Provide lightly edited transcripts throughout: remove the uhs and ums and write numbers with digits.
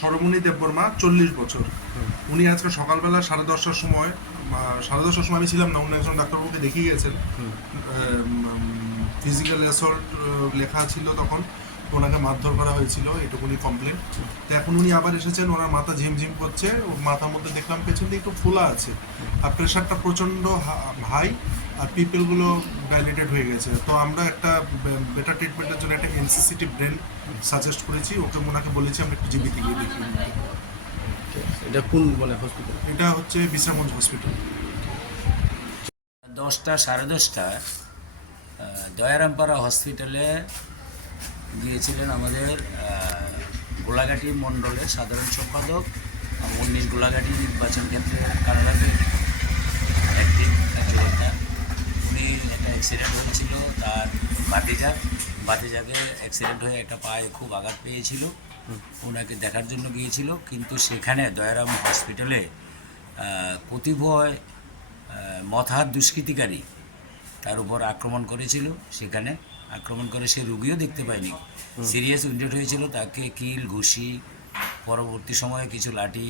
সরমণি দেববর্মা, 40 বছর। উনি আজকে সকালবেলা 10:30টার সময়, 10:30টার সময় আমি ছিলাম না, উনি একজন ডাক্তারবাবুকে দেখিয়ে গেছেন। ফিজিক্যাল অ্যাসল্ট লেখা ছিল তখন, ওনাকে মারধর করা হয়েছিল, এটুকুনি কমপ্লেন। তো এখন উনি আবার এসেছেন, ওনার মাথা ঝিমঝিম করছে, ওর মাথার মধ্যে দেখলাম পেছন দিয়ে একটু ফোলা আছে, আর প্রেশারটা প্রচণ্ড হাই, আর পিপলগুলো ডাইলেটেড হয়ে গেছে। তো আমরা একটা বেটার ট্রিটমেন্টের জন্য একটা এনসিসিটি ব্রেন সাজেস্ট করেছি, ওনাকে বলেছি আমরা একটু জিবিতে গিয়ে দেখি। এটা কোন মানে হসপিটাল? এটা হচ্ছে বিশ্রামগঞ্জ হসপিটাল। 10টা 10:30 দয়ারামপাড়া হসপিটালে গিয়েছিলেন আমাদের গোলাঘাটি মণ্ডলের সাধারণ সম্পাদক 19 গোলাঘাটি নির্বাচন ক্ষেত্রের কারণে একদিন যোদ্ধা। উনি একটা অ্যাক্সিডেন্ট হয়েছিল, তার বাতিজাকে অ্যাক্সিডেন্ট হয়ে একটা পায়ে খুব আঘাত পেয়েছিল, ওনাকে দেখার জন্য গিয়েছিল। কিন্তু সেখানে দয়ারাম হসপিটালে প্রতিভয় মথার দুষ্কৃতিকারী তার উপর আক্রমণ করেছিল। সেখানে আক্রমণ করে সে রুগীও দেখতে পায়নি, সিরিয়াস উইন্ডেড হয়েছিল। তাকে কিল, ঘুষি, পরবর্তী সময়ে কিছু লাঠি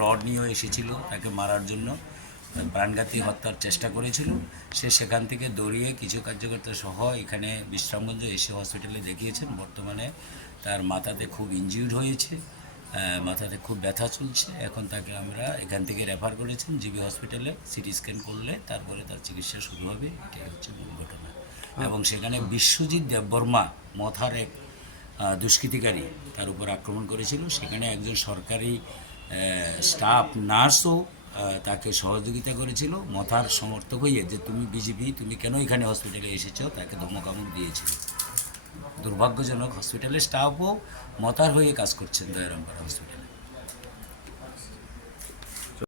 রড নিয়েও এসেছিল তাকে মারার জন্য, প্রাণঘাতী হত্যার চেষ্টা করেছিল। সে সেখান থেকে দৌড়িয়ে কিছু কার্যকর্তা সহ এখানে বিশ্রামগঞ্জ এসে হসপিটালে দেখিয়েছেন। বর্তমানে তার মাথাতে খুব ইনজিউর্ড হয়েছে, মাথাতে খুব ব্যথা চলছে। এখন তাকে আমরা এখান থেকে রেফার করেছেন জিবি হসপিটালে, সিটি স্ক্যান করলে তারপরে তার চিকিৎসা শুরু হবে। এটাই হচ্ছে মূল ঘটনা। এবং সেখানে বিশ্বজিৎ দেববর্মা মথার এক দুষ্কৃতিকারী তার উপর আক্রমণ করেছিল। সেখানে একজন সরকারি স্টাফ নার্সও তাকে সহযোগিতা করেছিল, মথার সমর্থক হয়ে, যে তুমি বিজেপি, তুমি কেন এখানে হসপিটালে এসেছো, তাকে ধমকামক দিয়েছিল। দুর্ভাগ্যজনক হসপিটালের স্টাফও মতার হয়ে কাজ করছেন দয়ারামপাড়া হসপিটালে।